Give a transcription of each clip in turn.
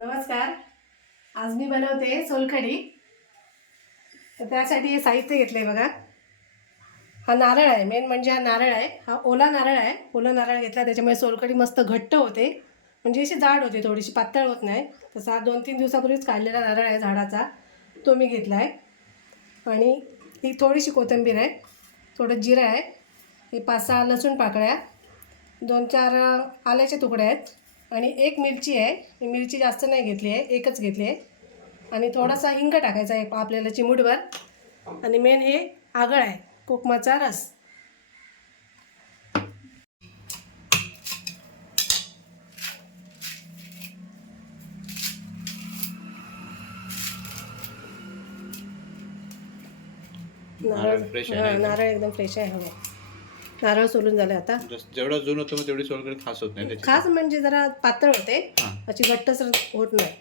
नमस्कार. आज मी बनवते सोलकढी. तर त्यासाठी हे साहित्य घेतलंय बघा. हा नारळ आहे. मेन म्हणजे हा नारळ आहे. हा ओला नारळ आहे. ओला नारळ घेतला त्याच्यामुळे सोलकढी मस्त घट्ट होते. म्हणजे अशी जाड होते थोडीशी पातळ होत नाही. तसा हा दोन तीन दिवसापूर्वीच काढलेला नारळ आहे झाडाचा. तो मी घेतला आहे आणि ही थोडीशी कोथिंबीर आहे. थोडं जिरं आहे. हे पाच सहा लसूण पाकळ्या. दोन चार आल्याचे तुकडे आहेत. आणि एक मिरची आहे. ही मिरची जास्त नाही घेतली आहे. एकच घेतली आहे. आणि थोडासा हिंग टाकायचा आहे आपल्याला चिमूटभर. आणि मेन हे आगळ आहे. कोकमाचा रस. नारळ हां? नारळ एकदम फ्रेश आहे. हो. नारळ सोलून झालं आता. जेवढा जुन होतो तेवढी सोलकढी खास होत नाही खास म्हणजे जरा पातळ होते. हां. अशी घट्टसर होत नाही.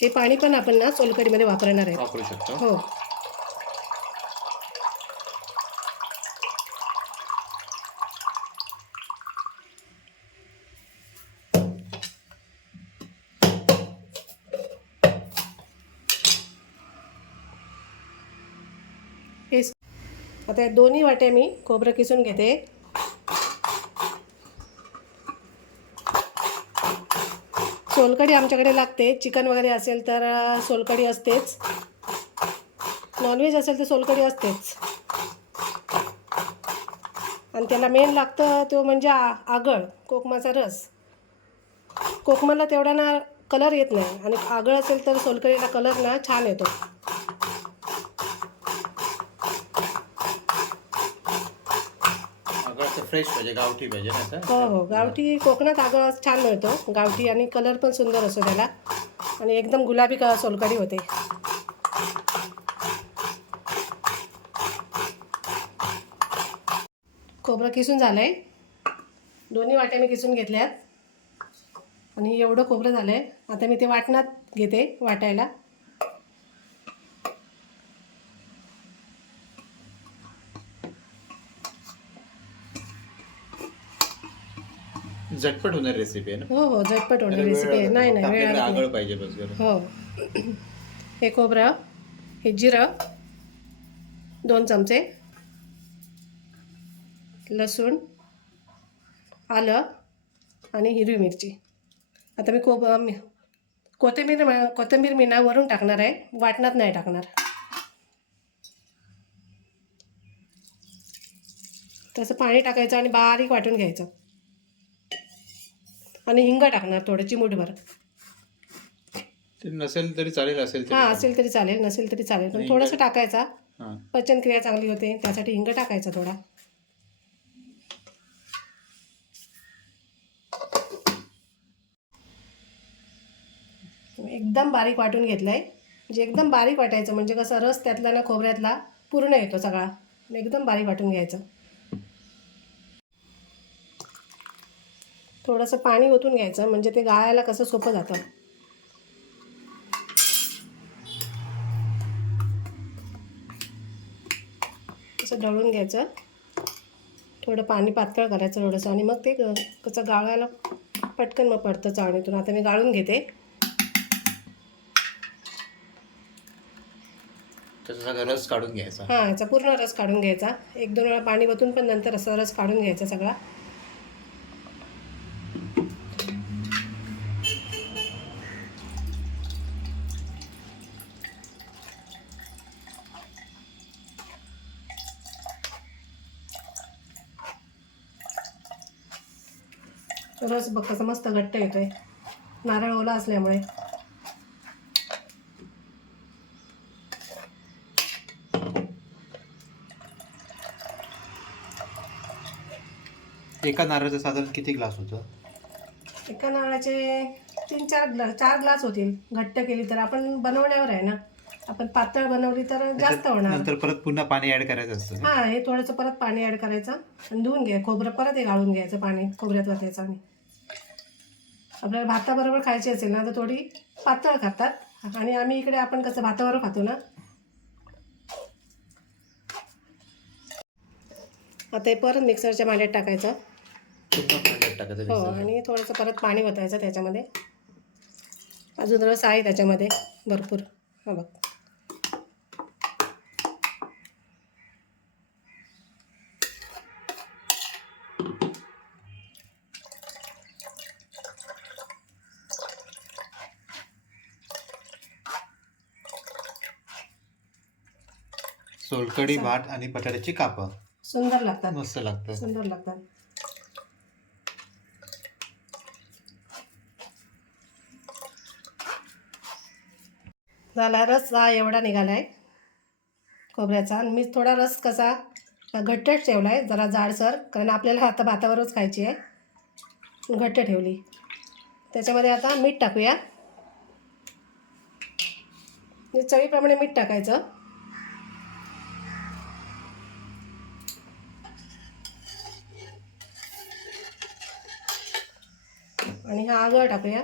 हे पाणी पण आपण ना सोलकडीमध्ये वापरणार आहे वापरू शकतो. हे. आता या दोन्ही वाट्या मी खोबरं किसून घेते. सोलकढी आमच्याकडे लागते. चिकन वगैरे असेल तर सोलकडी सोलकढी असतेच. नॉनव्हेज असेल तर सोलकढी असतेच. आणि त्याला मेन लागतं तो म्हणजे आ आगळ कोकमाचा रस. कोकमाला तेवढा ना कलर येत नाही. आणि आगळ असेल तर सोलकढीला कलर ना छान येतो. फ्रेश पाहिजे गावठी पाहिजे ना आता? हो हो गावठी कोकणात आगळ छान मिळतो. गावठी आणि कलर पण सुंदर असतो त्याला. आणि एकदम गुलाबी क सोलकडी होते. खोबरं किसून झालं आहे दोन्ही वाट्या मी किसून घेतल्यात. आणि एवढं खोबरं झालं आहे आता मी ते वाटणात घेते वाटायला. झटपट होणार रेसिपी आहे ना हो हो झटपट होणार रेसिपी आहे नाही. नाही वेळ लागत. आगळ पाहिजे बस. हो हे खोबरं हे जिरं दोन चमचे लसूण आलं आणि हिरवी मिरची आता मी कोब कोथिंबीर कोथिंबीर मी ना वरून टाकणार आहे वाटणात नाही टाकणार तसं पाणी टाकायचं आणि बारीक वाटून घ्यायचं आणि हिंग टाकणार थोडं चिमूटभर ते नसेल तरी चालेल असेल हा. असेल तरी चालेल नसेल तरी चालेल. पण थोडंसं टाकायचा. हां. पचनक्रिया चांगली होते त्यासाठी हिंग टाकायचा थोडा. एकदम बारीक वाटून घेतलंय. म्हणजे एकदम बारीक वाटायचं म्हणजे कसं रस त्यातला ना खोबऱ्यातला पूर्ण येतो सगळा. एकदम बारीक वाटून घ्यायचं. थोडंसं पाणी ओतून घ्यायचं म्हणजे ते गाळायला कसं सोपं जातं. असं दळून घ्यायचं. थोडं पाणी पातळ करायचं थोडंसं आणि मग ते कसं गाळायला पटकन मग पडतं चाळणीतून. आता मी गाळून घेते. रस काढून घ्यायचा. हां याचा पूर्ण रस काढून घ्यायचा. एक दोन वेळा पाणी वतून पण नंतर असा रस काढून घ्यायचा सगळा. रस बघ कसं मस्त घट्ट येतोय. नारळ ओला असल्यामुळे. एका नारळाचं साधारण किती ग्लास होतं? एका नारळाचे तीन चार ग्लास चार ग्लास होतील. घट्ट केली तर आपण बनवण्यावर आहे ना. आपण पातळ बनवली तर जास्त होणार. नंतर परत पुन्हा पाणी ऍड करायचं असतं हा हे थोडंसं परत पाणी ऍड करायचं आणि धुवून घ्या. खोबरं परत हे गाळून घ्यायचं पाणी खोबऱ्यात वाटायचं आणि. आपल्याला भाताबरोबर खायची असेल ना तर थोडी पातळ खातात. आणि आम्ही इकडे आपण कसं भाताबरोबर खातो ना? आता हे परत मिक्सरच्या भांड्यात टाकायचं. हो. आणि थोडंसं परत पाणी ओतायचं त्याच्यामध्ये. अजून रस आहे त्याच्यामध्ये भरपूर. हा बघ. सोलकढी भात आणि बटाट्याची कापं. सुंदर लागतात. मस्त लागतं सुंदर लागतात. झाला रस. हा एवढा निघाला आहे खोबऱ्याचा. आणि मी थोडा रस कसा घट्टच ठेवला आहे जरा जाडसर कारण आपल्याला आता भातावरच खायची आहे. घट्ट ठेवली. त्याच्यामध्ये आता मीठ टाकूया. चवीप्रमाणे मीठ टाकायचं. आणि हा आगळ टाकूया.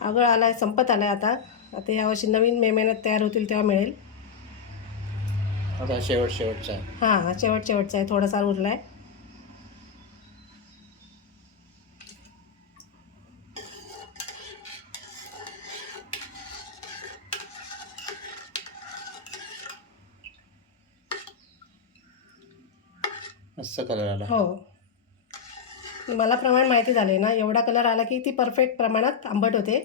आगळ आलाय संपत आलाय आता. आता यावर्षी नवीन मे महिन्यात तयार होतील तेव्हा मिळेल. आता शेवट शेवटचा हां हा शेवट शेवटचा आहे. थोडासा उरला आहे मस्त कलर आला. हो. मला प्रमाण माहिती झाले ना एवढा कलर आला की ती परफेक्ट प्रमाणात आंबट होते.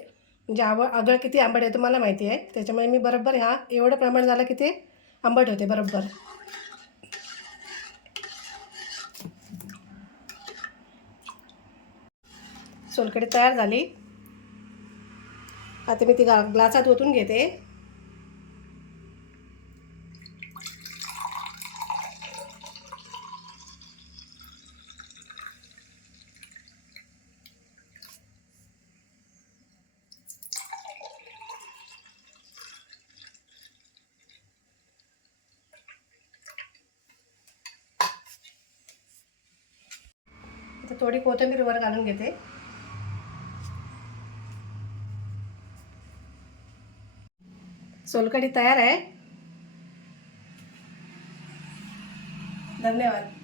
म्हणजे आव आगळ किती आंबट आहे तुम्हाला माहिती आहे. त्याच्यामुळे मी बरोबर ह्या एवढं प्रमाण झालं की ते आंबट होते बरोबर. सोलकडी तयार झाली. आता मी ती गा ग्लासात ओतून घेते. आता थोडी कोथिंबीर वर घालून घेते. सोलकडी तयार आहे. धन्यवाद.